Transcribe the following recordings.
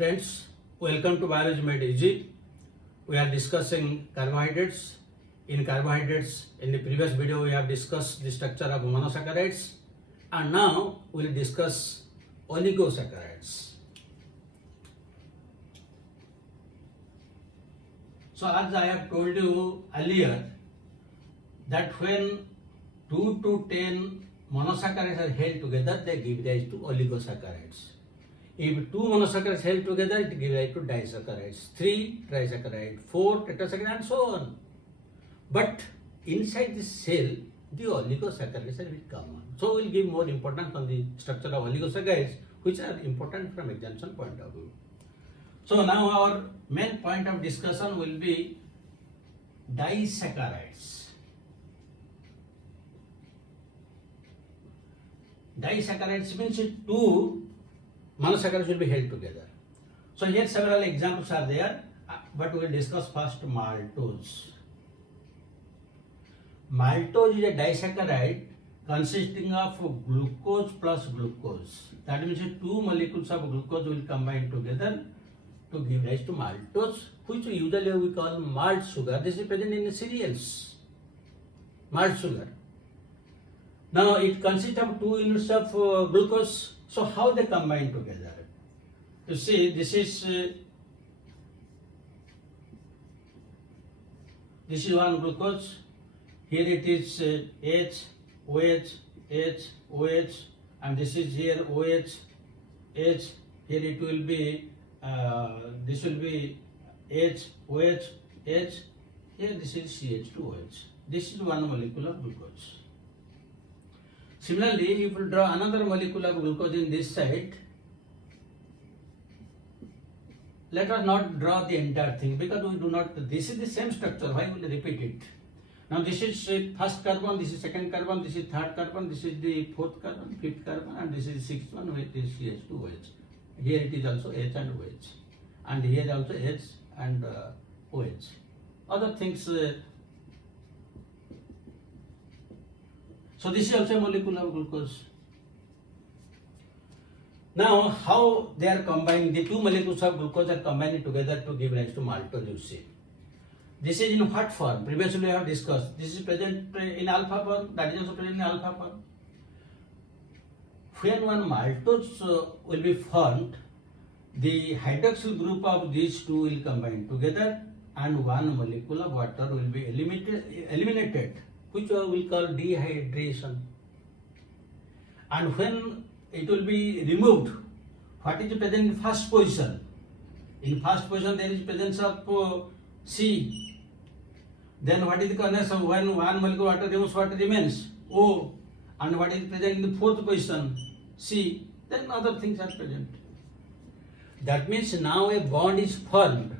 Friends, welcome to Biology Made Easy. We are discussing carbohydrates. In carbohydrates, in the previous video, we have discussed the structure of monosaccharides, and now we will discuss oligosaccharides. So, as I have told you earlier, that when 2 to 10 monosaccharides are held together, they give rise to oligosaccharides. If 2 monosaccharides held together, it gives rise to disaccharides, 3 trisaccharides, 4 tetrasaccharides, and so on. But inside this cell, the oligosaccharides are very common. So we will give more importance on the structure of oligosaccharides, which are important from examination point of view. So now our main point of discussion will be disaccharides. Disaccharides means 2 monosaccharides will be held together. So here several examples are there, but we will discuss first maltose. Maltose is a disaccharide consisting of glucose plus glucose. That means 2 molecules of glucose will combine together to give rise to maltose, which usually we call malt sugar. This is present in the cereals, malt sugar. Now it consists of 2 units of glucose. So how they combine together? You see, this is one glucose. Here it is H, OH, H, OH, and this is here OH, H. Here it will be this will be H, OH, H. Here this is CH2OH. This is one molecule of glucose. Similarly, if we draw another molecule of glucose in this side, let us not draw the entire thing because we do not. This is the same structure. Why will we repeat it? Now this is first carbon, this is second carbon, this is third carbon, this is the fourth carbon, fifth carbon, and this is sixth one, which is CH2OH. Here it is also H and OH, and here also H and OH. Other things. So this is also a molecule of glucose. Now how they are combined? The 2 molecules of glucose are combined together to give rise to maltose. You see. This is in what form? Previously we have discussed. This is present in alpha form, that is also present in alpha form. When one maltose will be formed, the hydroxyl group of these 2 will combine together and one molecule of water will be eliminated, which we will call dehydration. And when it will be removed, what is present in first position? In first position there is presence of C. Then what is the condition of when one molecule water removes, what remains? O. And what is present in the fourth position? C. Then other things are present. That means now a bond is formed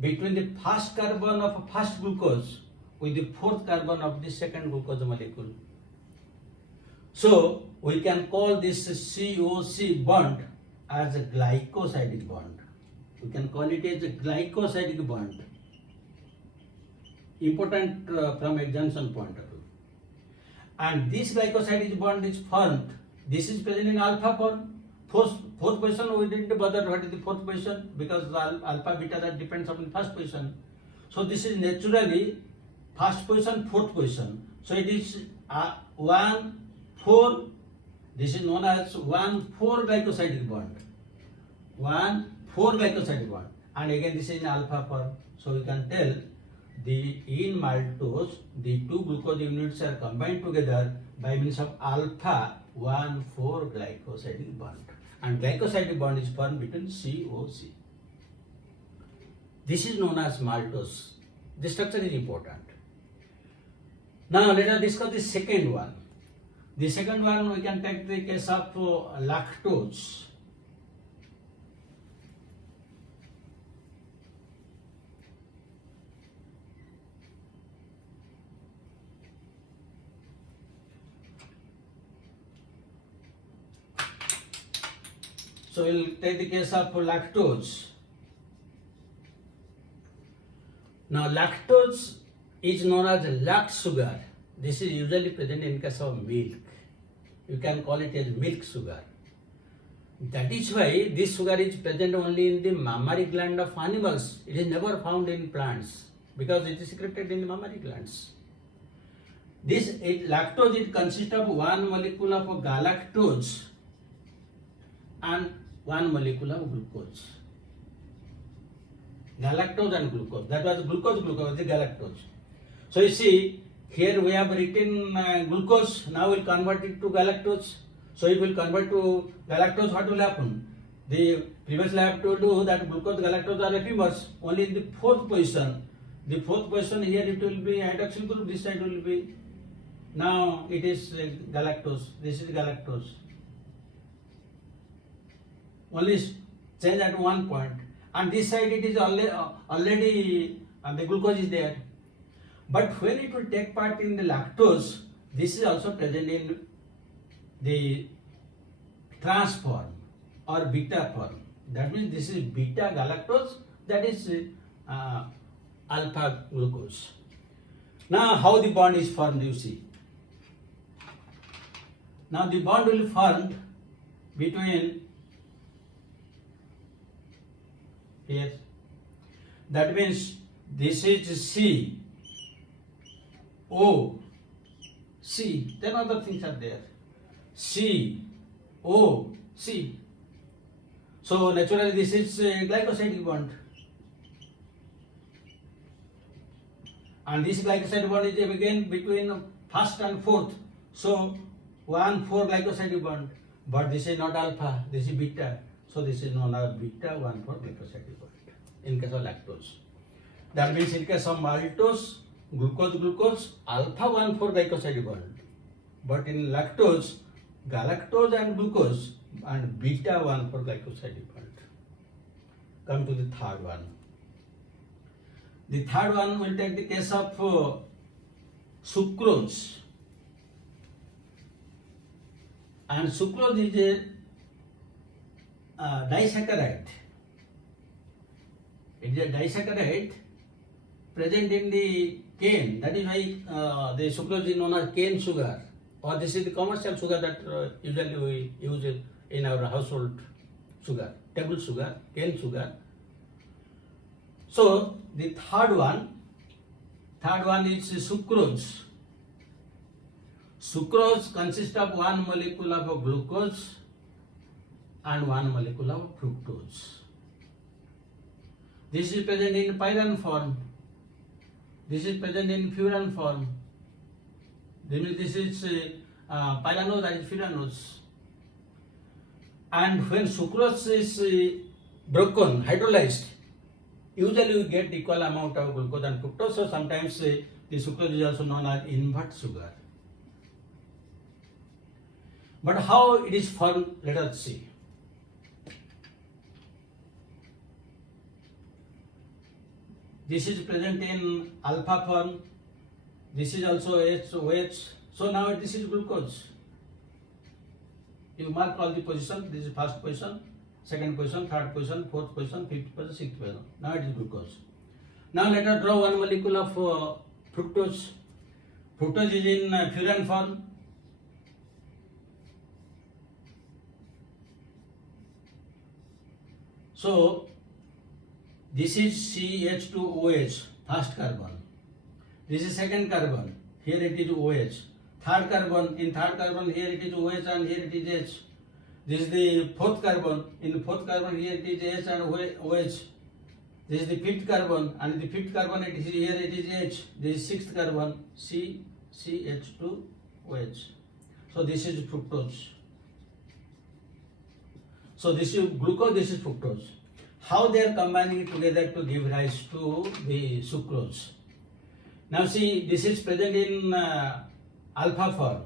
between the first carbon of first glucose with the fourth carbon of the second glucose molecule. So we can call this COC bond as a glycosidic bond. We can call it as a glycosidic bond. Important from examination point of view. And this glycosidic bond is formed. This is present in alpha form. Fourth position, we didn't bother what is the fourth position because alpha beta that depends on the first position. So this is naturally first position, fourth position. So it is 1, 4. This is known as 1, 4 glycosidic bond. 1, 4 glycosidic bond. And again this is in alpha form. So we can tell in maltose, the 2 glucose units are combined together by means of alpha 1, 4 glycosidic bond. And glycosidic bond is formed between COC. This is known as maltose. This structure is important. Now let us discuss the second one. The second one we can take the case of lactose. So we will take the case of lactose. Now lactose is known as lact sugar. This is usually present in case of milk. You can call it as milk sugar. That is why this sugar is present only in the mammary gland of animals. It is never found in plants because it is secreted in the mammary glands. Lactose, it consists of one molecule of galactose and one molecule of glucose. Galactose and glucose. That was glucose, the galactose. So you see, here we have written glucose, now we'll convert it to galactose. So it will convert to galactose, what will happen? The previously I have told you that glucose, galactose are epimers, only in the fourth position. The fourth position here it will be hydroxyl group, this side will be, now it is galactose, this is galactose. Only change at one point. And this side it is already the glucose is there. But when it will take part in the lactose, this is also present in the trans form or beta form. That means this is beta galactose, that is alpha glucose. Now how the bond is formed, you see. Now the bond will form between here. That means this is C, O, C. Then other things are there. C, O, C. So naturally this is a glycosidic bond. And this glycosidic bond is again between first and fourth. So 1,4 glycosidic bond. But this is not alpha, this is beta. So this is known as beta 1,4 glycosidic bond in case of lactose. That means in case of maltose, glucose, alpha 1,4 glycosidic bond. But in lactose, galactose and glucose and beta 1,4 glycosidic bond. Come to the third one. The third one will take the case of sucrose. And sucrose is a disaccharide. It is a disaccharide present in the cane. That is why the sucrose is known as cane sugar. Or this is the commercial sugar that usually we use in our household sugar, table sugar, cane sugar. So the third one is sucrose. Sucrose consists of one molecule of glucose and one molecule of fructose. This is present in pyrene form. This is present in furan form. This is pyranose, that is furanose. And when sucrose is broken, hydrolyzed, usually we get equal amount of glucose and fructose. So sometimes the sucrose is also known as invert sugar. But how it is formed, let us see. This is present in alpha form. This is also OH. So now this is glucose. You mark all the position. This is first position, second position, third position, fourth position, fifth position, sixth position. Now it is glucose. Now let us draw one molecule of fructose. Fructose is in furan form. So this is CH2OH, first carbon. This is second carbon. Here it is OH. Third carbon. In third carbon, here it is OH and here it is H. This is the fourth carbon. In the fourth carbon, here it is H and OH. This is the fifth carbon, and in the fifth carbon, it is here it is H. This is sixth carbon, CH2OH. So this is fructose. So this is glucose, this is fructose. How they are combining it together to give rise to the sucrose. Now see, this is present in alpha form,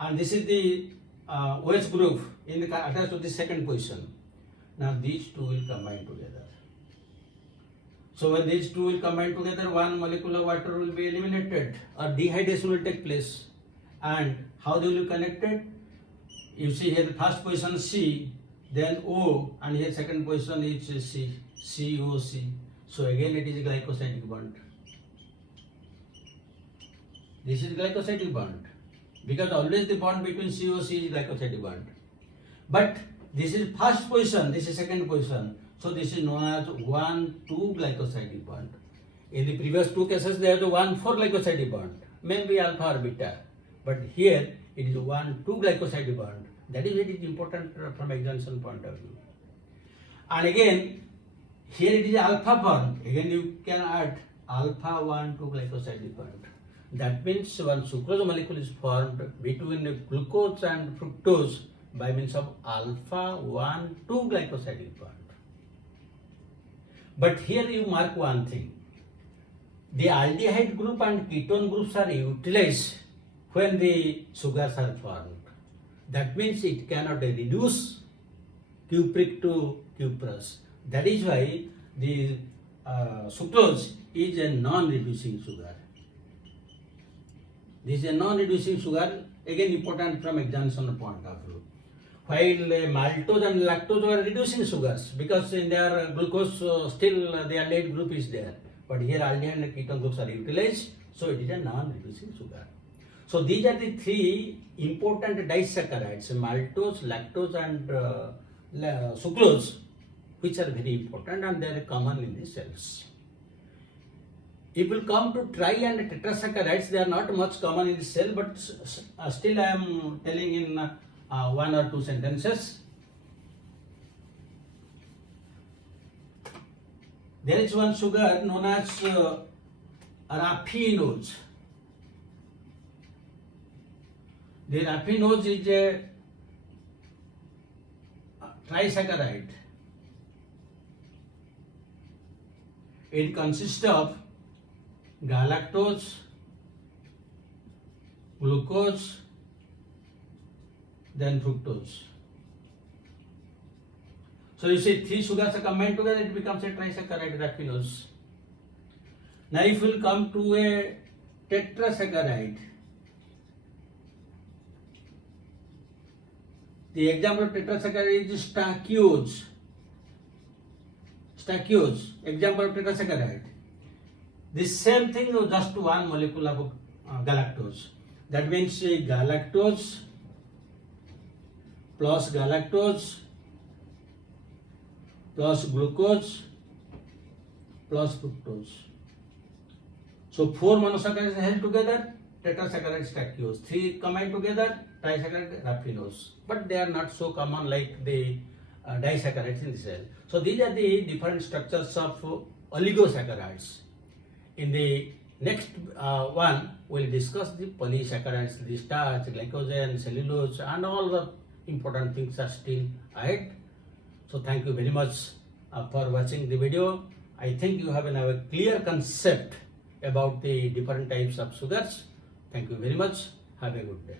and this is the OH group in the attached to the second position. Now these two will combine together. So when these two will combine together, one molecule of water will be eliminated, or dehydration will take place. And how they will be connected? You see here the first position C, then O, and here second position is C, COC. So again it is a glycosidic bond. This is glycosidic bond, because always the bond between COC is glycosidic bond. But This is first position, this is second position. So this is known as 1,2 glycoside bond. In the previous two cases, they have the 1,4 glycoside bond, maybe alpha or beta. But here it is 1,2 glycoside bond. That is very important from examination point of view. And again, here it is alpha bond. Again, you can add alpha 1,2 glycoside bond. That means one sucrose molecule is formed between glucose and fructose by means of alpha 1,2 glycoside bond. But here you mark one thing. The aldehyde group and ketone groups are utilized when the sugars are formed. That means it cannot reduce cupric to cuprous. That is why the sucrose is a non-reducing sugar. This is a non-reducing sugar, again important from examination point of view. While maltose and lactose were reducing sugars because in their glucose still the aldehyde group is there. But here aldehyde and ketone groups are utilized, so it is a non-reducing sugar. So these are the three important disaccharides, maltose, lactose and sucrose, which are very important and they are common in the cells. If we come to tri and tetrasaccharides, they are not much common in the cell, but still I am telling in one or two sentences. There is one sugar known as raffinose. The raffinose is a trisaccharide. It consists of galactose, glucose, then fructose. So you see three sugars are combined together, it becomes a trisaccharide raffinose. Now if we will come to a tetrasaccharide, the example of tetrasaccharide is stachyose. Stachyose, example of tetrasaccharide. This same thing, just one molecule of galactose. That means galactose plus galactose plus glucose plus fructose. So four monosaccharides held together, tetrasaccharide stachyose. Three combined together, trisaccharide raffinose. But they are not so common like the disaccharides in the cell. So these are the different structures of oligosaccharides. In the next one, we will discuss the polysaccharides, the starch, glycogen, cellulose, and all the important things are still ahead. So thank you very much for watching the video. I think you have a clear concept about the different types of sugars. Thank you very much. Have a good day.